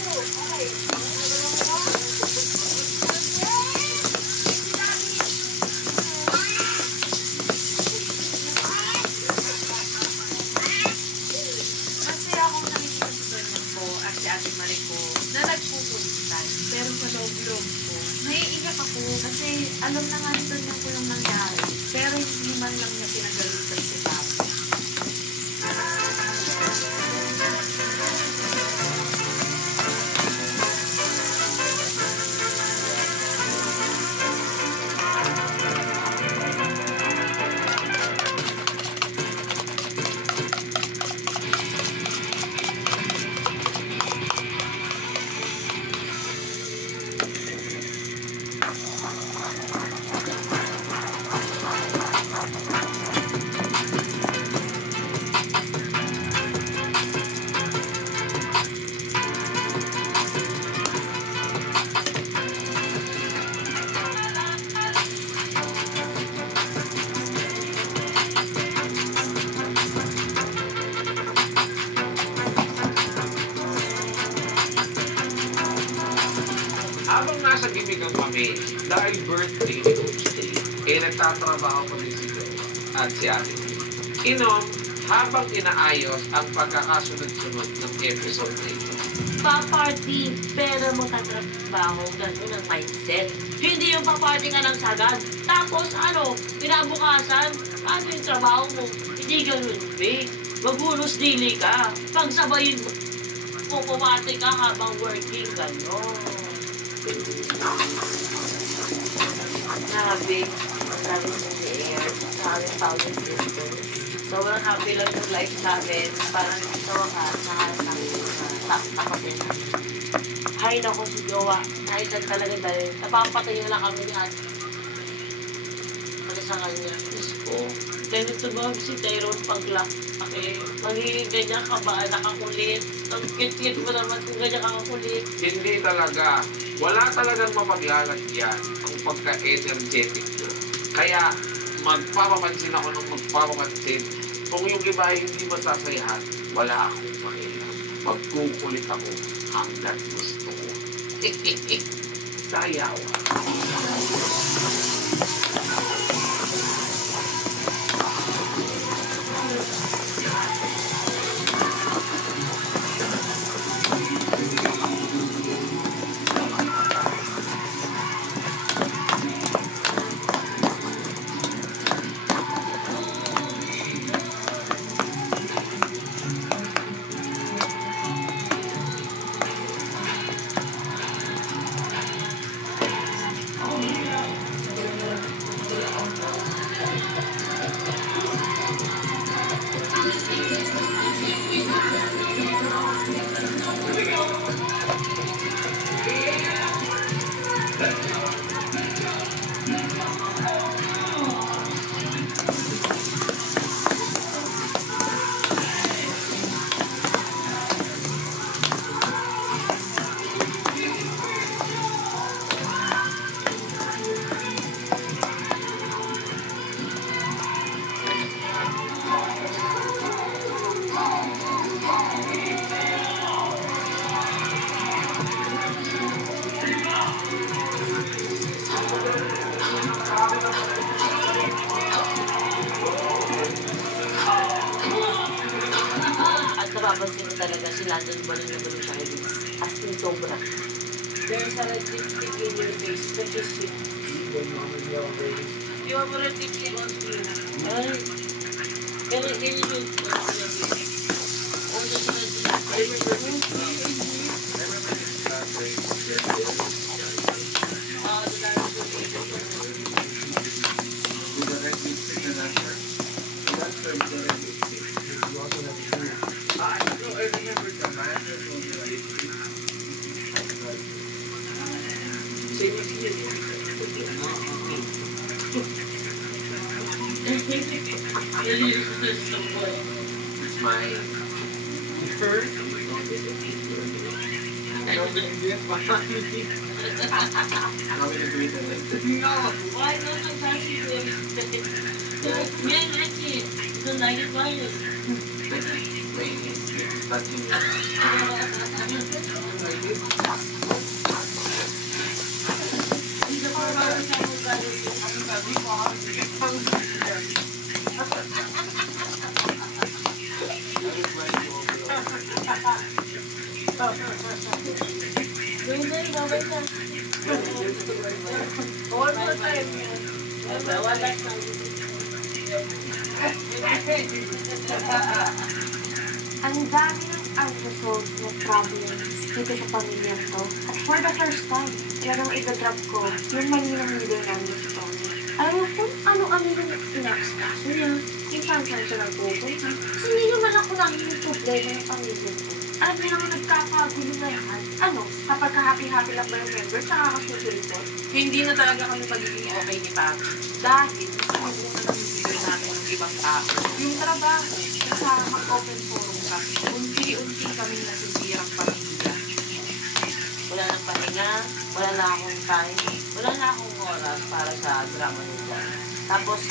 Masaya akong nakikita sa ganyan po at si Ate Marie ko na nagpupulitan. Pero sa loob-loob ko, naiiyak ako kasi alam na nga nito niya ko yung nangyari. Pero hindi man lang niya pinagalitan si Papa. Habang nasa gimigang kami, dahil birthday ni Coach Day, nagtatrabaho kami si Joe at si Ate. Inom, habang inaayos ang pagkakasunod-sunod ng episode na ito. Pa-party, pero magtatrabaho, ganun ang mindset. Hindi yung pa-party ka ng sagad. Tapos kinabukasan, ano yung trabaho mo? Hindi ganun, babe. Magulos dili ka. Pagsabayin mo, pumati ka habang working, gano'n. Grabe, ang dami sa air, sa aming thousand sisters. Sobrang happy lang yung life namin. Parang sa wakas, nakapin. Hay nako si Jowa, naisan talaga dahil napapatay na lang kami ni Ate. Pagkasangal niya, Diyos ko, ganito ba si Tyrone paglaki? Magiging ganyan ka ba, nakakulit? Ang cute-cute mo naman kung ganyan ka kakulit. Hindi talaga. Wala talagang mapaglalagyan ang pagka-energetic ko. Kaya magpapapansin ako ng magpapapansin. Kung yung iba ay hindi masasayahan, wala akong pakialam. Magkukulit ako hanggat gusto ko. Sayaw. Napapansin ko talaga si Landon Balon na balon siya kayo. As in, sobra. There's a red lipstick in your face, but you're sweet. You have a red lipstick on screen. Ay. Can you do it? Oh, there's a red lipstick. I remember the man it's my first. No, why not a classic way? Yeah, actually, don't like it, why not? Gawin na yun, babay na. One more time. One last time. Ang dami ng unresolved na problems dito sa pamilya ko. At for the first time, talagang i-drop ko yung mali ng leader namin sa Tony. Alam mo kung ano-ano yung in-express niya, kung saan-saan siya nagpupunta. Kasi hindi naman ako lang yung problema ng pamilya ko. Alam niyo naman nagkakagulo na yan. Ano, kapag ka-happy-happy lang ba yung member, tsaka kasusulipot? Hindi na talaga kami magiging okay ni Papi. Dahil gusto na ng leader namin ng ibang tao. Yung trabaho, sa mag-open forum ka, unti-unti kaming nasisirang pamilya. Wala nang pahinga, wala na akong time, wala na akong oras para sa drama nila. Tapos,